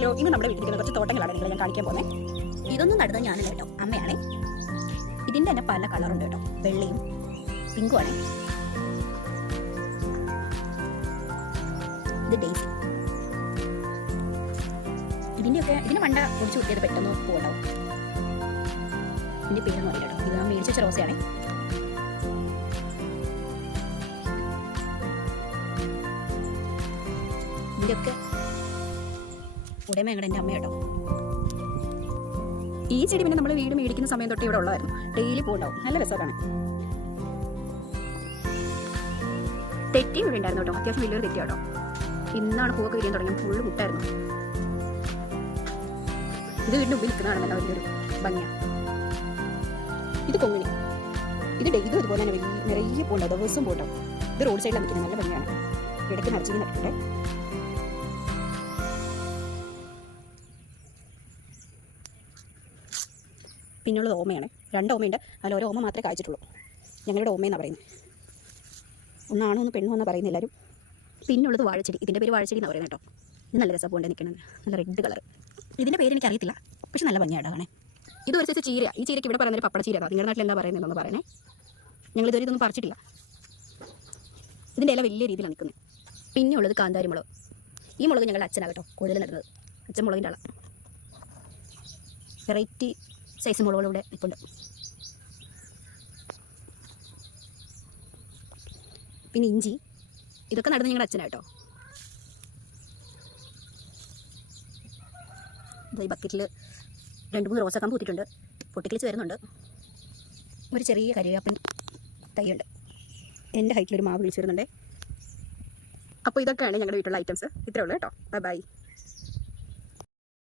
Hello, ഇന്ന് നമ്മുടെ വീട്ടിൽ കുറച്ച് തോട്ടങ്ങളാണ് നിങ്ങളെ ഞാൻ കാണിക്കാൻ പോകുന്നത്. ഇതൊന്നും നടുന്നത് ഞാനല്ല കേട്ടോ, അമ്മയാണേ. ഇതിൻ്റെ തന്നെ പല കളറുണ്ട് കേട്ടോ, വെള്ളയും പിങ്കും ആണ്. ഇത് ഡേയ്സി. ഇതിന് മണ്ട കുടിച്ച് കുത്തിയത് പെട്ടെന്ന് പോകണ്ടാവും. ഇതിൻ്റെ പേരൊന്നും അറിയില്ല കേട്ടോ. ഇത് ഞാൻ മേടിച്ച വെച്ച റോസയാണേ. ഇതിൻ്റെയൊക്കെ ഉടമ ഞങ്ങളുടെ എൻ്റെ അമ്മ കേട്ടോ. ഈ ചെടി പിന്നെ നമ്മൾ വീട് മേടിക്കുന്ന സമയം തൊട്ട് ഇവിടെ ഉള്ളതായിരുന്നു. ഡെയിലി പോകണ്ടാവും, നല്ല രസമാണ്. തെറ്റി ഇവിടെ ഉണ്ടായിരുന്നു കേട്ടോ, അത്യാവശ്യം വലിയൊരു തെറ്റി കേട്ടോ. ഇന്നാണ് പൂവൊക്കെ വിരിയാൻ തുടങ്ങി, ഫുള്ള് മുട്ടായിരുന്നു. ഇത് വീടിൻ്റെ ഉള്ളിൽ നിൽക്കുന്നതാണ് നല്ല വലിയൊരു ഭംഗിയാണ്. ഇത് കൊങ്ങിണി. ഇതും ഇതുപോലെ തന്നെ നിറയെ പോകണ്ടോ, ദിവസം പോകട്ടോ. ഇത് റോഡ് സൈഡിലാണ് നിൽക്കുന്നത്, നല്ല ഭംഗിയാണ്. ഇടയ്ക്ക് നിറച്ചിങ്ങനെ നട്ടിട്ടെ. പിന്നുള്ളത് ഓമയാണ്. 2 ഓമയുണ്ട്. അതിൽ ഓരോ ഓമ മാത്രമേ കായ്ച്ചിട്ടുള്ളൂ. ഞങ്ങളുടെ ഓമയെന്നാണ് പറയുന്നത്. ഒന്നാണോ ഒന്ന് പെണ്ണോ എന്നാണ് പറയുന്നത് എല്ലാവരും. പിന്നുള്ളത് വാഴച്ചെടി. ഇതിൻ്റെ പേര് വാഴച്ചെടി എന്നാണ് പറയുന്നത് കേട്ടോ. ഇത് നല്ല രസം കൊണ്ട് നിൽക്കുന്നത്, നല്ല റെഡ് കളർ. ഇതിൻ്റെ പേര് എനിക്ക് അറിയത്തില്ല, പക്ഷെ നല്ല ഭംഗിയായിട്ടാണ് കാണേ. ഇത് ഒരു സൈസ് ചീര. ഈ ചീരയ്ക്ക് ഇവിടെ പറയുന്നത് പപ്പട ചീര. നിങ്ങളുടെ നാട്ടിൽ എന്താ പറയുന്നതെന്ന് പറയണേ. ഞങ്ങൾ ഇതുവരെ ഇതൊന്നും പറിച്ചിട്ടില്ല. ഇതിൻ്റെ ഇല വലിയ രീതിയിലാണ് നിൽക്കുന്നത്. പിന്നെ ഉള്ളത് കാന്താരി മുളക്. ഈ മുളക് ഞങ്ങളുടെ അച്ഛനാണ് കേട്ടോ കൂടുതൽ നടുന്നത്. അച്ഛൻ മുളകിൻ്റെ ആളാണ്. വെറൈറ്റി സൈസ് മുളകുകളിവിടെ നിൽപ്പുണ്ട്. പിന്നെ ഇഞ്ചി. ഇതൊക്കെ നടുന്നത് ഞങ്ങളുടെ അച്ഛനാട്ടോ. ഈ ബക്കറ്റിൽ 2-3 റോസക്കം പൂത്തിട്ടുണ്ട്. പൊട്ടിക്കിളിച്ച് വരുന്നുണ്ട്. ഒരു ചെറിയ കരിവേപ്പിൻ തൈയുണ്ട്. എൻ്റെ ഹൈറ്റിലൊരു മാവ് വിളിച്ച് വരുന്നുണ്ട്. അപ്പോൾ ഇതൊക്കെയാണ് ഞങ്ങളുടെ വീട്ടിലുള്ള ഐറ്റംസ്. ഇത്രേ ഉള്ളൂ കേട്ടോ. ബൈ.